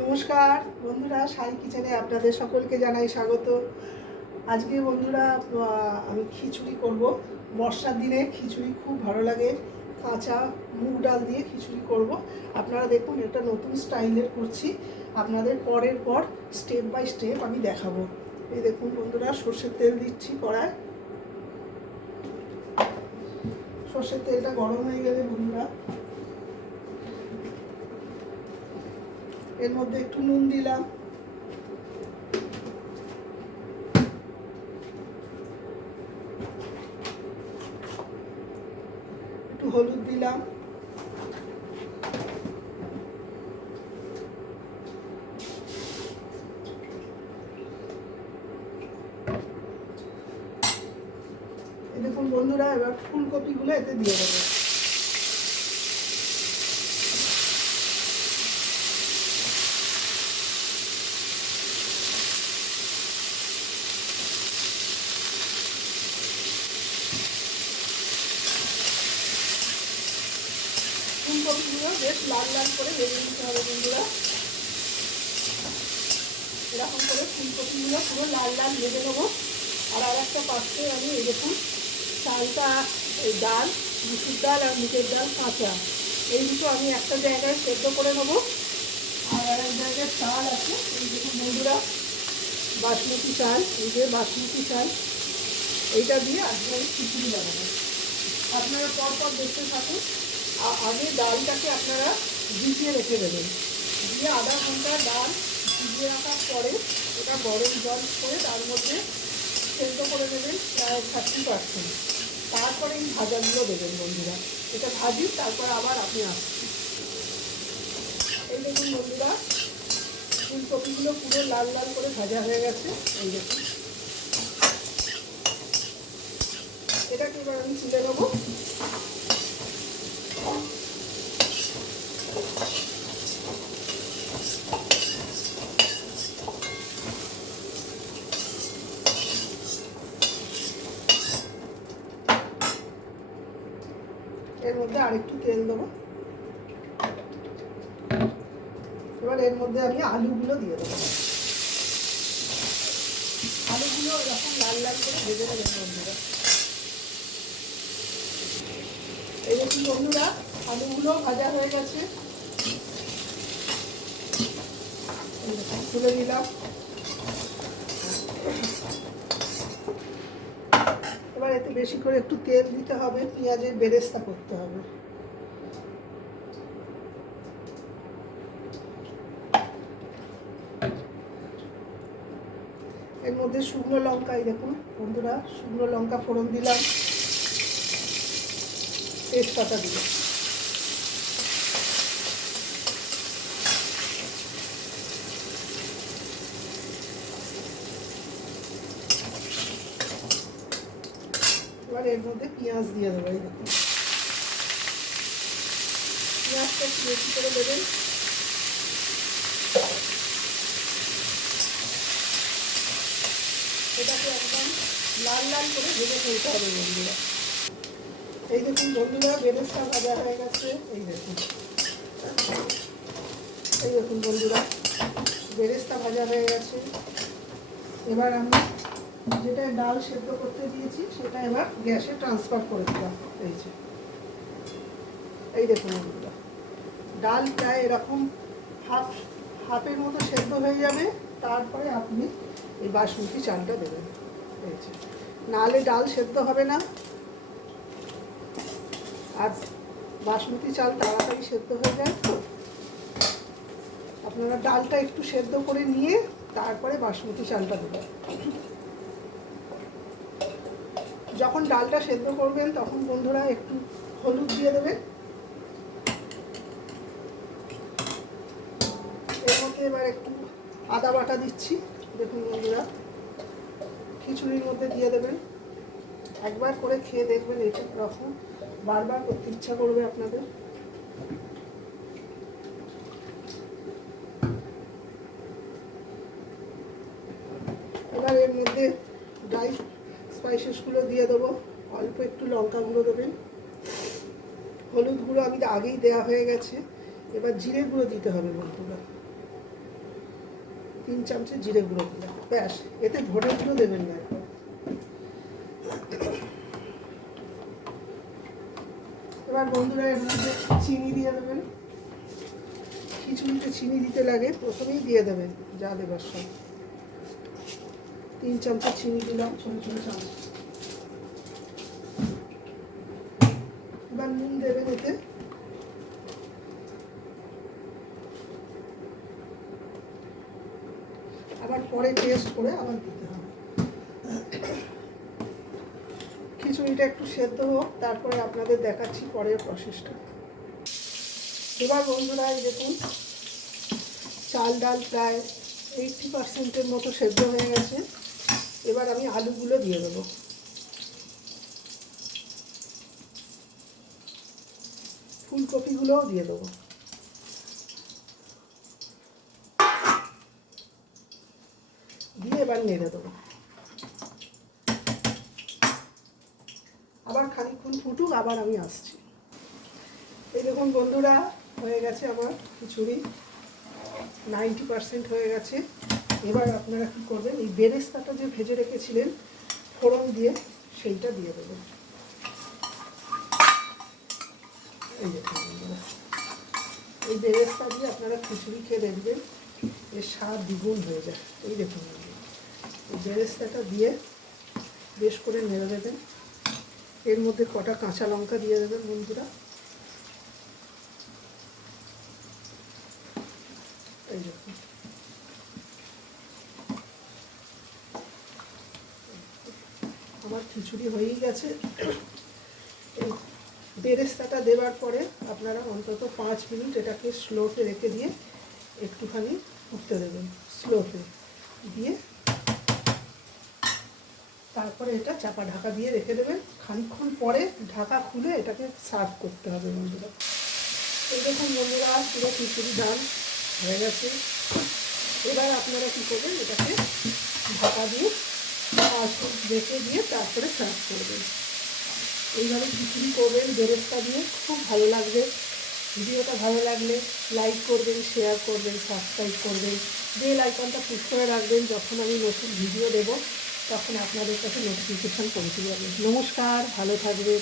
নমস্কার বন্ধুরা, সাই কিচেনে আপনাদের সকলকে জানাই স্বাগত। আজকে বন্ধুরা আমি খিচুড়ি করব। বর্ষার দিনে খিচুড়ি খুব ভালো লাগে। কাঁচা মুগ ডাল দিয়ে খিচুড়ি করব। আপনারা দেখুন, এটা নতুন স্টাইলের করছি। আপনাদের পরের পর স্টেপ বাই স্টেপ আমি দেখাবো। এই দেখুন বন্ধুরা, সর্ষের তেল দিচ্ছি কড়ায়। সর্ষের তেলটা গরম হয়ে গেলে বন্ধুরা এর মধ্যে একটু নুন দিলাম, একটু হলুদ দিলাম, দেখুন বন্ধুরা এবার ফুলকপিগুলো এতে দিয়ে দেবো। ফুলকপিগুলো বেশ লাল লাল করে ভেজে নিতে হবে বন্ধুরা। এরকম করে ফুলকপিগুলো পুরো লাল লাল ভেজে নেবো। আর একটা পাত্রে আমি এই দেখুন চালটা, এই ডাল, মুসুর ডাল আর মুগের ডাল কাঁচা, এই দুটো আমি একটা জায়গায় সেদ্ধ করে নেবো। আর এক জায়গায় চাল আছে, এই দেখুন বন্ধুরা বাসমতি চাল, এই যে বাসমতি চাল, এইটা দিয়ে আজকে আমি খিচুড়ি বানাবো। আপনারা পরপর দেখতে থাকুন। আগে ডালটাকে আপনারা ভিজিয়ে রেখে দেবেন, দিয়ে আধা ঘন্টা ডাল ভিজিয়ে রাখার পরে এটা গরম জল করে তার মধ্যে সেদ্ধ করে দেবেন প্রায় 30%। তারপরে এই ভাজাগুলো দেবেন বন্ধুরা। এটা ভাজি, তারপর আবার আপনি আসছেন। এই দেখুন বন্ধুরা, ফুলকপিগুলো পুরো লাল লাল করে ভাজা হয়ে গেছে। এই দেখুন, এটাকে এবার আমি তুলে নেবো। এর মধ্যে আরেকটু তেল দেবো। এবার এর মধ্যে আমি আলুগুলো দিয়ে দেবো। আলুগুলো এরকম লাল লাল করে ভেজে নেবেন বন্ধুরা। এই দেখুন বন্ধুরা, আলুগুলো ভাজা হয়ে গেছে। তুলে দিলাম। এবার এতে বেশি করে একটু তেল দিতে হবে, পেঁয়াজের বেরেস্তা করতে হবে। এর মধ্যে শুকনো লঙ্কা, এই দেখুন বন্ধুরা, শুকনো লঙ্কা ফোড়ন দিলাম, তেজপাতা দিলাম। এবার এর মধ্যে পেঁয়াজ দিয়ে দেবো। এই দেখুন, পেঁয়াজটা একটু বেশি করে দেবেন। এটাকে একদম লাল লাল করে ভেজে ফেলতে হবে বন্ধুরা। এই দেখুন বন্ধুরা, বেরেস্তা ভাজা হয়ে গেছে। এই দেখুন, এই দেখুন বন্ধুরা, বেরেস্তা ভাজা হয়ে গেছে। এবার আমি যেটা ডাল সেদ্ধ করতে দিয়েছি সেটা এবার গ্যাসে ট্রান্সফার করে দিলাম। এই দেখুন বন্ধুরা, ডাল প্রায় এরকম হাফের মতো সেদ্ধ হয়ে যাবে। তারপরে আপনি এই বাসমতি চালটা দেবেন। নাহলে ডাল সেদ্ধ হবে না। আর বাসমতি চাল তাড়াতাড়ি সেদ্ধ হয়ে যায়, তো আপনারা ডালটা একটু সেদ্ধ করে নিয়ে তারপরে বাসমতি চালটা দেবেন। যখন ডালটা সেদ্ধ করবেন তখন বন্ধুরা একটু হলুদ দিয়ে দেবেন। এর মধ্যে এবার একটু আদা বাটা দিচ্ছি। দেখুন বন্ধুরা, খিচুড়ির মধ্যে দিয়ে দেবেন। একবার করে খেয়ে দেখবেন, এটা রকম বারবার করতে ইচ্ছা করবে আপনাদের। এবার এর মধ্যে ড্রাই স্পাইসেসগুলো দিয়ে দেবো। অল্প একটু লঙ্কা গুঁড়ো দেবেন, হলুদ গুঁড়ো আমি আগেই দেওয়া হয়ে গেছে। এবার জিরে গুঁড়ো দিতে হবে বন্ধুরা। 3 চামচে জিরে গুঁড়ো দিলাম, ব্যাস। এতে ধনে গুঁড়ো দেবেন না। এবার বন্ধুরা এর মধ্যে চিনি দিয়ে দেবেন। খিচুড়িতে চিনি দিতে লাগে, প্রথমেই দিয়ে দেবেন যা দেবার সব। 3 চামচে চিনি দিলাম, ছোটো ছোটো চামচ। এবার নুন দেবেন এতে। আবার পরে টেস্ট করে আবার দিতে হবে। খিচুড়িটা একটু সেদ্ধ হোক, তারপরে আপনাদের দেখাচ্ছি পরের প্রসেসটা। এবার বন্ধুরা দেখুন চাল ডাল প্রায় 80% মতো সেদ্ধ হয়ে গেছে। এবার আমি আলুগুলো দিয়ে দেবো। ফুলকপিগুলোও দিয়ে দেবো। দিয়ে এবার নেড়ে দেবো। আবার খানিকক্ষণ ফুটুক, আবার আমি আসছি। এই দেখুন বন্ধুরা হয়ে গেছে আমার খিচুড়ি, 90% হয়ে গেছে। এবার আপনারা কী করবেন, এই বেরেস্তাটা যে ভেজে রেখেছিলেন ফোড়ন দিয়ে, সেইটা দিয়ে দেবেন। এই দেখুন বন্ধুরা, এই বেরেস্তা দিয়ে আপনারা খিচুড়ি খেয়ে দেখবেন এর স্বাদ দ্বিগুণ হয়ে যায়। এই দেখুন এই বেরেস্তাটা দিয়ে বেশ করে নেড়ে দেবেন। এর মধ্যে কটা কাঁচা লঙ্কা দিয়ে দেবেন বন্ধুরা। এই দেখুন আমার খিচুড়ি হয়েই গেছে। এই বেরেস্তাটা দেওয়ার পরে আপনারা অন্তত 5 মিনিট এটাকে স্লোতে রেখে দিয়ে একটুখানি ফুটতে দেবেন, স্লোতে দিয়ে তারপরে এটা চাপা ঢাকা দিয়ে রেখে দেবেন। খানিকক্ষণ পরে ঢাকা খুলে এটাকে সার্ভ করতে হবে বন্ধুরা। এই দেখুন বন্ধুরা পুরো খিচুড়ি ডাল হয়ে গেছে। এবার আপনারা কী করবেন, এটাকে ঢাকা দিয়ে রেখে দিয়ে তারপরে সার্ভ করবেন। এইভাবে খিচুড়ি করবেন বেরেস্তা দিয়ে, খুব ভালো লাগবে। ভিডিওটা ভালো লাগলে লাইক করবেন, শেয়ার করবেন, সাবস্ক্রাইব করবেন, বেল আইকনটা পুশ করে রাখবেন। যখন আমি নতুন ভিডিও দেব তখন আপনাদের কাছে নোটিফিকেশান পৌঁছে যাবে। নমস্কার, ভালো থাকবে।